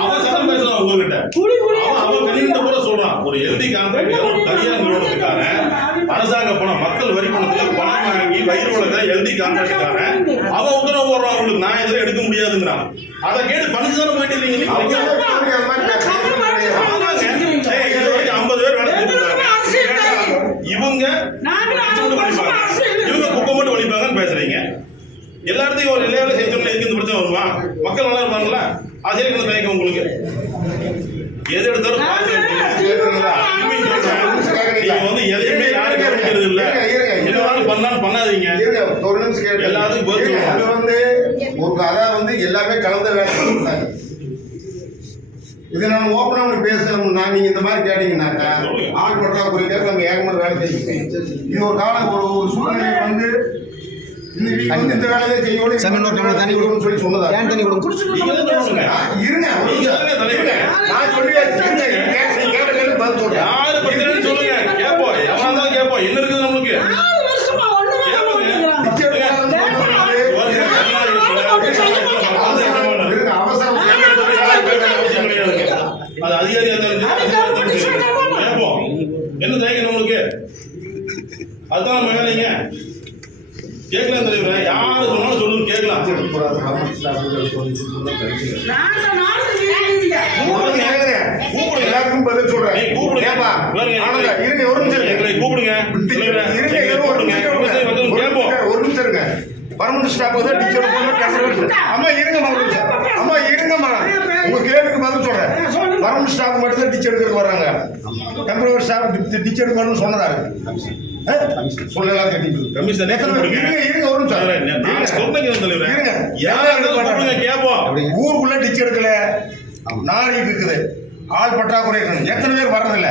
அவன் சத்தம் பேசுறான் உங்ககிட்ட. அவன் கணினிட்ட கூட சொல்றான், ஒரு எல்டி கான்ட்ராக்ட் தனியார் நிறுவனத்துக்காரன் அரசாங்க பணம் மக்கள் வரி பணத்துல பணம் வாங்கி வயிறு வளர்க்க எல்டி கான்ட்ராக்டுக்காரன் அவன் உத்தரவு போடுறான். அவங்களுக்கு நான் எதிர எடுக்க முடியாதுங்கிறான். அதை கேட்டு பணிச்சுதானே போயிட்டு இருக்கீங்க. 50 பேர் வேலை கொடுத்துருக்காங்க. இவங்க குப்பை மட்டும் வலிப்பாங்கன்னு பேசுறீங்க. எல்லாத்தையும் ஒரு நிலையில செஞ்சோம்னா எதுக்கு இந்த பிரச்சனை வருமா? மக்கள் நல்லா இருப்பாங்களா? அதே தயக்கம் உங்களுக்கு எது எடுத்தாலும் வந்து எதையுமே யாரும் கவனிக்கிறது இல்ல. என்னாலும் பண்ணாலும் பண்ணாதீங்க. எல்லாத்துக்கும் அது வந்து ஒரு அதான் வந்து எல்லாமே கலந்த வேலை கொடுத்தாங்க. இது நான் ஓப்பனா உங்களுக்கு பேசணும்னா நீங்க இந்த மாதிரி கேட்டீங்கன்னாக்கா ஆள் பற்றாக்குறைக்காக நம்ம ஏகமான வேலை செய்யணும். இது ஒரு காலம் ஒரு சூழ்நிலை வந்து இந்த வேலையை செய்யணும் தண்ணி கொடுக்கணும்னு சொல்லி சொன்னதா? தண்ணி கொடுக்கணும் இருங்க நான் சொல்லி பதில் சொல்றேன். யாரு பத்திரன்னு சொல்லுங்க, கேட்போம். எவனாலும் கேட்போம். என்ன இருக்குது நம்மளுக்கு? அது அதிகாரியா கேட்போம். என்ன தயக்கம் நம்மளுக்கு? அதுதான் நம்ம வேலைங்க. கேட்கலாம் தலைவர், யாரு சொன்னாலும் சொல்லுங்க, கேட்கலாம். எல்லாருக்கும் பதில் சொல்றேன். கூப்பிடுங்க, ஒரு நிமிஷம் கூப்பிடுங்க. ஒரு நிமிஷம் இருங்க. பர்மனன்ட் ஸ்டாஃப் வந்து டீச்சர் அம்மா இருங்கம்மா, ஒரு நிமிஷம் அம்மா இருங்கம்மா, உங்க கேள்விக்கு பதில் சொல்றேன். பர்மனன்ட் ஸ்டாஃப் மட்டும் தான் டீச்சர் எடுக்க வர்றாங்க. டெம்பரரி ஸ்டாஃப் டீச்சர் எடுக்கணும்னு சொன்னதா இருக்கு. சொல்லலாம் கேட்டீங்க. ஊருக்குள்ள டிச் எடுக்கல, நாரிட்டு இருக்குது, ஆள் பற்றாக்குறை, எத்தனை பேர் வர்றதில்ல.